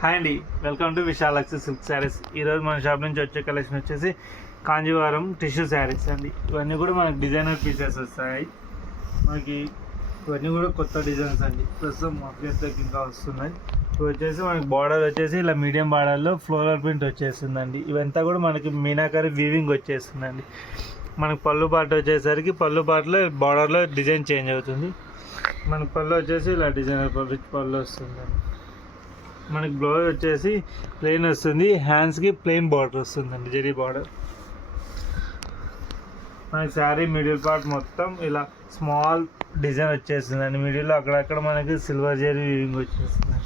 Hi అండి, welcome to Visalakshi silk saris. ఈరోజు మన షాప్ నుంచి వచ్చే కలెక్షన్ వచ్చేసి కాంజీవరం టిష్యూ శారీస్ అండి. ఇవన్నీ కూడా మనకి డిజైనర్ పీసెస్ వస్తాయి. మనకి ఇవన్నీ కూడా కొత్త డిజైన్స్ అండి. ప్రస్తుతం మార్కెట్లోకి ఇంకా వస్తున్నాయి. ఇవి వచ్చేసి మనకి బార్డర్ వచ్చేసి ఇలా మీడియం బార్డర్లో ఫ్లోరల్ ప్రింట్ వచ్చేస్తుందండి. ఇవంతా కూడా మనకి మీనాకరి వీవింగ్ వచ్చేస్తుందండి. మనకి పళ్ళు పాట వచ్చేసరికి పళ్ళు పాటలో బార్డర్లో డిజైన్ చేంజ్ అవుతుంది. మనకి పళ్ళు వచ్చేసి ఇలా డిజైనర్ పళ్ళు వస్తుందండి. మనకి బ్లౌజ్ వచ్చేసి ప్లెయిన్ వస్తుంది, హ్యాండ్స్కి ప్లెయిన్ బార్డర్ వస్తుందండి, జరీ బార్డర్. మనకి శారీ మిడిల్ పార్ట్ మొత్తం ఇలా స్మాల్ డిజైన్ వచ్చేస్తుందండి. మిడిల్లో అక్కడక్కడ మనకి సిల్వర్ జరీ వీవింగ్ వచ్చేస్తుంది.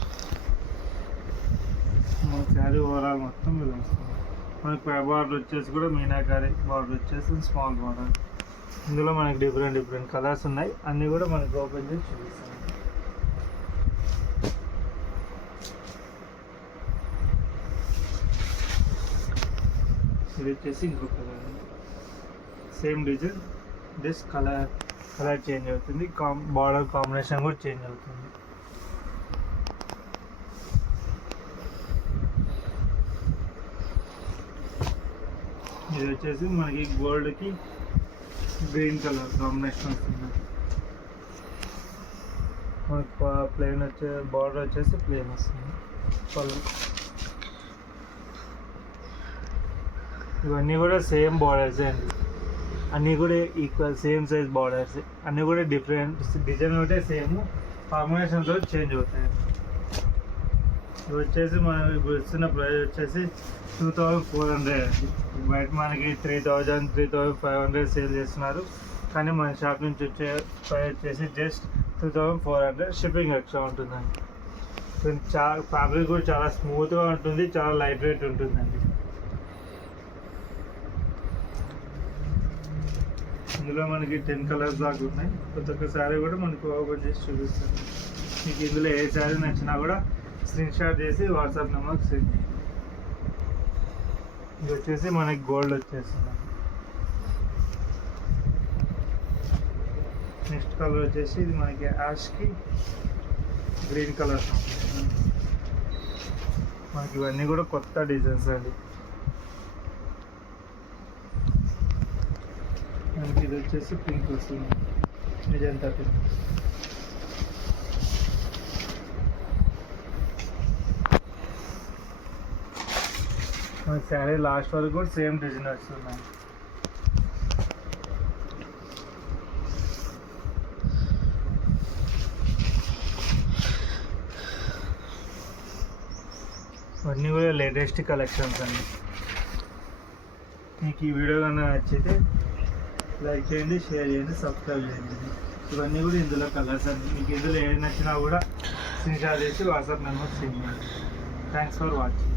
మన శారీ ఓవరాల్ మొత్తం ఇలా వస్తుంది. మనకి పై బార్డర్ వచ్చేసి కూడా మీనాకారి బార్డర్ వచ్చేసి స్మాల్ బార్డర్. ఇందులో మనకి డిఫరెంట్ కలర్స్ ఉన్నాయి. అన్నీ కూడా మనకి ఓపెన్ చేసి చూపిస్తాం. ఇది వచ్చేసి ఇంకో colour, same design, just colour change అవుతుంది, బార్డర్ కాంబినేషన్ కూడా చేంజ్ అవుతుంది. ఇది వచ్చేసి మనకి గోల్డ్కి గ్రీన్ కలర్ కాంబినేషన్ వస్తుంది. మనకి ప్లెయిన్ బార్డర్ వచ్చేసి ప్లెయిన్ వస్తుంది. పళ్ళు ఇవన్నీ కూడా సేమ్ బార్డర్స్ అండి. అన్నీ కూడా ఈక్వల్ సేమ్ సైజ్ బార్డర్స్. అన్నీ కూడా డిఫరెంట్ డిజైన్ ఒకటే, సేమ్ కాంబినేషన్తో చేంజ్ అవుతాయి. ఇవి వచ్చేసి మనకి ఇప్పుడు ఇస్తున్న ప్రైస్ వచ్చేసి 2400 అండి. బయట మనకి 3000, 3500 సేల్ చేస్తున్నారు. కానీ మన షాప్ నుంచి వచ్చే ప్రైస్ వచ్చేసి జస్ట్ 2400. షిప్పింగ్ ఎక్స్ట్రా ఉంటుందండి. ఫ్యాబ్రిక్ కూడా చాలా స్మూత్గా ఉంటుంది, చాలా లైట్ వెయిట్ ఉంటుందండి. ఇందులో మనకి 10 కలర్స్ దాకా ఉన్నాయి. ప్రతి ఒక్క శారీ కూడా మనకు ఓపెన్ చేసి చూపిస్తాను. మీకు ఇందులో ఏ శారీ నచ్చినా కూడా స్క్రీన్ షాట్ చేసి వాట్సాప్ నెంబర్కి సెండ్ చేయండి. ఇది వచ్చేసి మనకి గోల్డ్ వచ్చేస్తుంది. నెక్స్ట్ కలర్ వచ్చేసి ఇది మనకి యాష్కి గ్రీన్ కలర్. మనకి ఇవన్నీ కూడా కొత్త డిజైన్స్ అండి. మనకి ఇది వచ్చేసి పింక్ వస్తుంది, మెజంతా పింక్. మన శారీ లాస్ట్ వరకు కూడా సేమ్ డిజైన్ వస్తుంది. ఇవన్నీ కూడా లేటెస్ట్ కలెక్షన్స్ అండి. మీకు ఈ వీడియో కన్నా నచ్చితే లైక్ చేయండి, షేర్ చేయండి, సబ్స్క్రైబ్ చేయండి. ఇవన్నీ కూడా ఇందులో కలర్స్ అండి. మీకు ఇందులో ఏది నచ్చినా కూడా స్క్రీన్ షాట్ చేసి వాట్సాప్ నెంబర్ సెండ్ చేయండి. Thanks for watching.